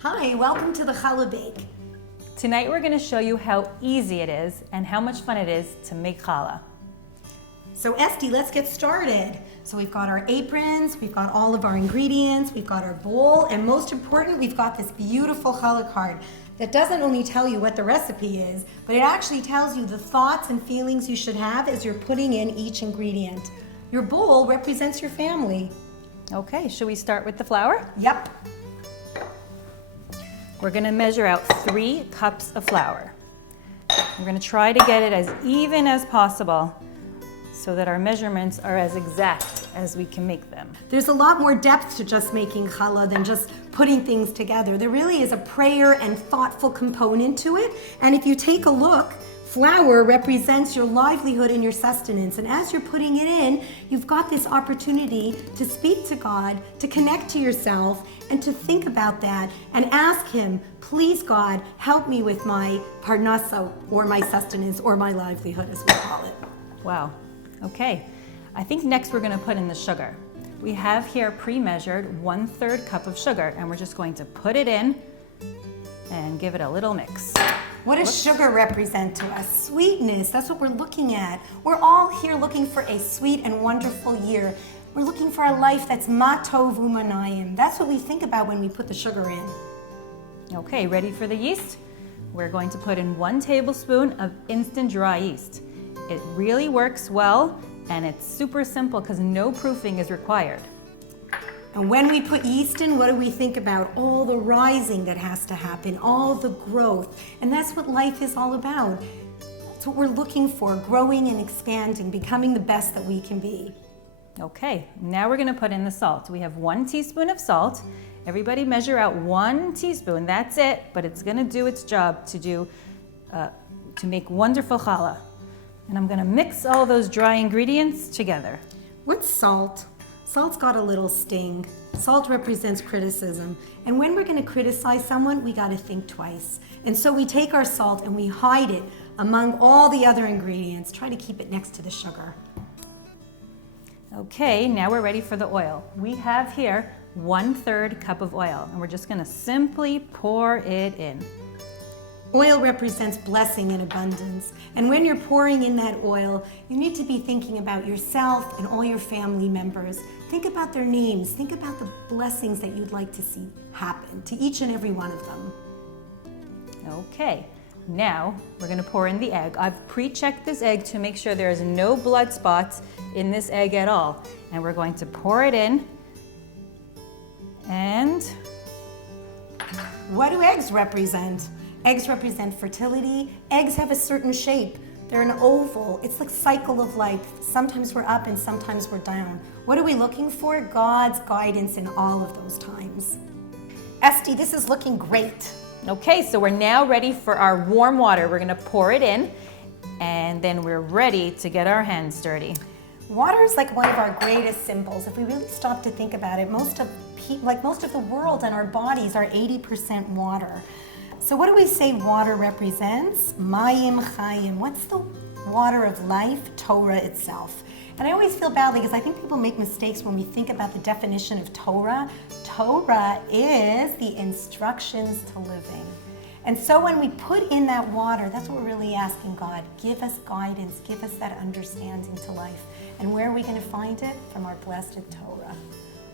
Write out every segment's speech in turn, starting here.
Hi, welcome to the Challah Bake. Tonight we're going to show you how easy it is and how much fun it is to make challah. So Estee, let's get started. So we've got our aprons, we've got all of our ingredients, we've got our bowl, and most important, we've got this beautiful challah card that doesn't only tell you what the recipe is, but it actually tells you the thoughts and feelings you should have as you're putting in each ingredient. Your bowl represents your family. Okay, should we start with the flour? Yep. We're going to measure out 3 cups of flour. We're going to try to get it as even as possible so that our measurements are as exact as we can make them. There's a lot more depth to just making challah than just putting things together. There really is a prayer and thoughtful component to it. And if you take a look, flour represents your livelihood and your sustenance. And as you're putting it in, you've got this opportunity to speak to God, to connect to yourself, and to think about that and ask Him, please God, help me with my parnasa, or my sustenance, or my livelihood as we call it. Wow. Okay. I think next we're going to put in the sugar. We have here pre-measured 1/3 cup of sugar, and we're just going to put it in and give it a little mix. What does sugar represent to us? Sweetness, that's what we're looking at. We're all here looking for a sweet and wonderful year. We're looking for a life that's ma tov u'manayim. That's what we think about when we put the sugar in. Okay, ready for the yeast? We're going to put in 1 tablespoon of instant dry yeast. It really works well, and it's super simple because no proofing is required. And when we put yeast in, what do we think about? All the rising that has to happen, all the growth. And that's what life is all about. That's what we're looking for, growing and expanding, becoming the best that we can be. Okay, now we're going to put in the salt. We have 1 teaspoon of salt. Everybody measure out 1 teaspoon. That's it, but it's going to do its job to make wonderful challah. And I'm going to mix all those dry ingredients together. What's salt? Salt's got a little sting. Salt represents criticism. And when we're going to criticize someone, we got to think twice. And so we take our salt and we hide it among all the other ingredients. Try to keep it next to the sugar. Okay, now we're ready for the oil. We have here 1/3 cup of oil, and we're just going to simply pour it in. Oil represents blessing and abundance. And when you're pouring in that oil, you need to be thinking about yourself and all your family members. Think about their names. Think about the blessings that you'd like to see happen to each and every one of them. Okay, now we're going to pour in the egg. I've pre-checked this egg to make sure there's no blood spots in this egg at all. And we're going to pour it in. And what do eggs represent? Eggs represent fertility. Eggs have a certain shape. They're an oval. It's like cycle of life. Sometimes we're up and sometimes we're down. What are we looking for? God's guidance in all of those times. Estee, this is looking great. okay, so we're now ready for our warm water. We're going to pour it in, and then we're ready to get our hands dirty. Water is like one of our greatest symbols. If we really stop to think about it, most of the world and our bodies are 80% water. So what do we say water represents? Mayim chayim. What's the water of life? Torah itself. And I always feel badly because I think people make mistakes when we think about the definition of Torah. Torah is the instructions to living. And so when we put in that water, that's what we're really asking God. Give us guidance, give us that understanding to life. And where are we going to find it? From our blessed Torah.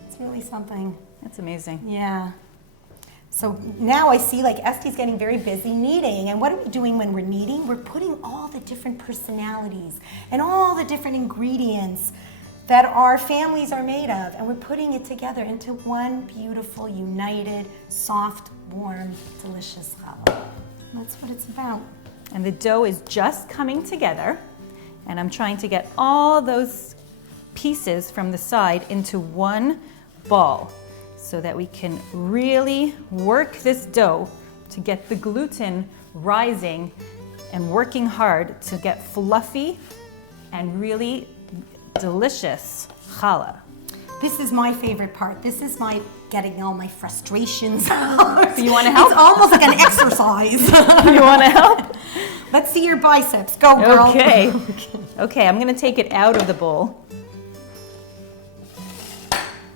It's really something. That's amazing. Yeah. So now I see like Estee's getting very busy kneading. And what are we doing when we're kneading? We're putting all the different personalities and all the different ingredients that our families are made of. And we're putting it together into one beautiful, united, soft, warm, delicious challah. That's what it's about. And the dough is just coming together. And I'm trying to get all those pieces from the side into one ball, so that we can really work this dough to get the gluten rising and working hard to get fluffy and really delicious challah. This is my favorite part. This is my getting all my frustrations out. So you want to help? It's almost like an exercise. You want to help? Let's see your biceps. Go, girl. Okay. Okay, I'm going to take it out of the bowl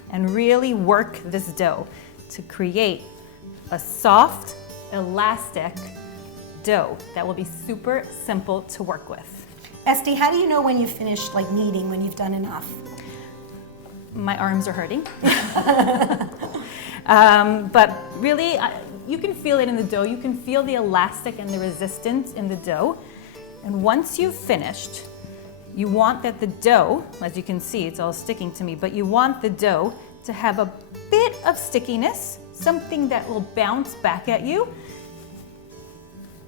and really work this dough to create a soft, elastic dough that will be super simple to work with. Estee, how do you know when you've finished like kneading, when you've done enough? My arms are hurting. But really, you can feel it in the dough. You can feel the elastic and the resistance in the dough. And once you've finished, you want that the dough, as you can see, it's all sticking to me, but you want the dough to have a bit of stickiness, something that will bounce back at you.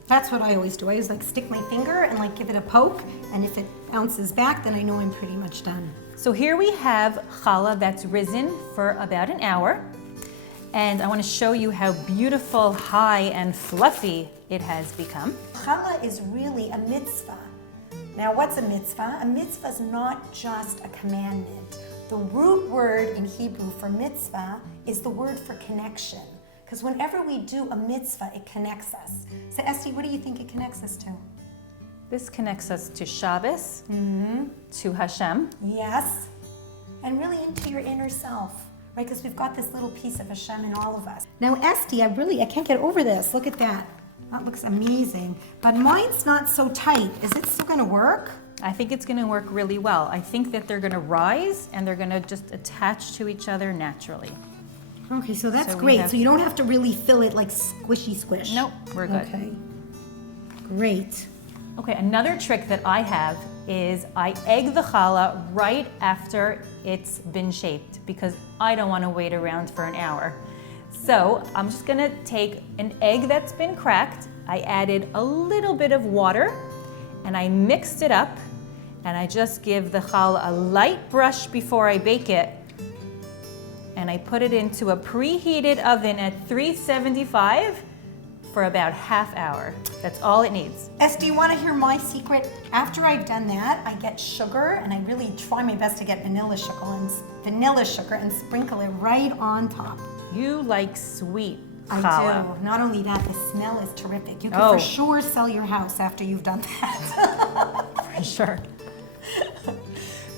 That's what I always do. I always like stick my finger and like give it a poke, and if it bounces back, then I know I'm pretty much done. So here we have challah that's risen for about an hour. And I want to show you how beautiful, high, and fluffy it has become. Challah is really a mitzvah. Now, what's a mitzvah? A mitzvah is not just a commandment. The root word in Hebrew for mitzvah is the word for connection. Because whenever we do a mitzvah, it connects us. So Estee, what do you think it connects us to? This connects us to Shabbos, to Hashem. Yes, and really into your inner self, right? Because we've got this little piece of Hashem in all of us. Now, Estee, I can't get over this. Look at that. That looks amazing. But mine's not so tight. Is it still going to work? I think it's going to work really well. I think that they're going to rise and they're going to just attach to each other naturally. Okay, so that's great. So you don't have to really fill it like squishy squish. Nope, we're good. Okay, great. Okay, another trick that I have is I egg the challah right after it's been shaped because I don't want to wait around for an hour. So I'm just gonna take an egg that's been cracked. I added a little bit of water and I mixed it up and I just give the challah a light brush before I bake it. And I put it into a preheated oven at 375 for about half hour. That's all it needs. Estee, you want to hear my secret? After I've done that, I get sugar, and I really try my best to get vanilla sugar and sprinkle it right on top. You like sweet challah. I do. Not only that, the smell is terrific. You can for sure sell your house after you've done that. For sure.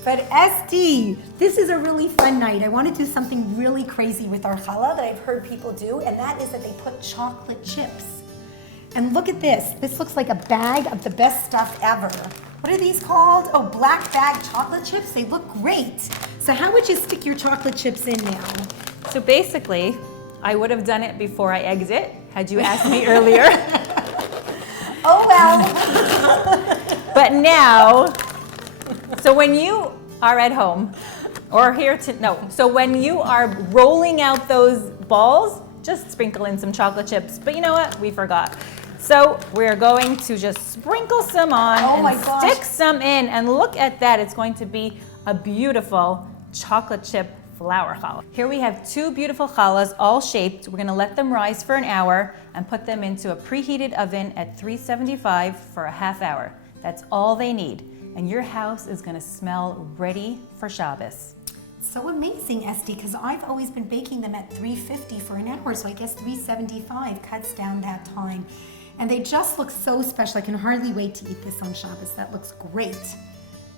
But Estee, this is a really fun night. I want to do something really crazy with our challah that I've heard people do, and that is that they put chocolate chips. And look at this. This looks like a bag of the best stuff ever. What are these called? Oh, black bag chocolate chips. They look great. So how would you stick your chocolate chips in now? So basically, I would have done it before I exit, had you asked me earlier. Oh well. But now, so when you are at home, or so when you are rolling out those balls, just sprinkle in some chocolate chips. But you know what? We forgot. So we're going to just sprinkle some on and stick some in. And look at that. It's going to be a beautiful chocolate chip flour challah. Here we have two beautiful challahs, all shaped. We're going to let them rise for an hour and put them into a preheated oven at 375 for a half hour. That's all they need. And your house is going to smell ready for Shabbos. So amazing, Estee, because I've always been baking them at 350 for an hour, so I guess 375 cuts down that time. And they just look so special. I can hardly wait to eat this on Shabbos. That looks great.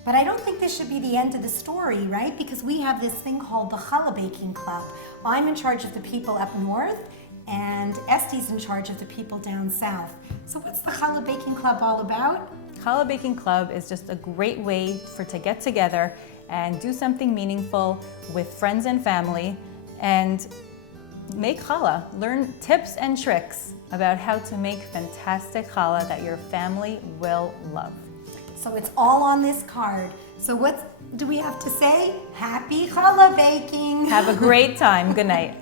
But I don't think this should be the end of the story, right? Because we have this thing called the Challah Baking Club. I'm in charge of the people up north, and Estee's in charge of the people down south. So what's the Challah Baking Club all about? Challah Baking Club is just a great way to get together and do something meaningful with friends and family and make challah. Learn tips and tricks about how to make fantastic challah that your family will love. So it's all on this card. So what do we have to say? Happy challah baking! Have a great time. Good night.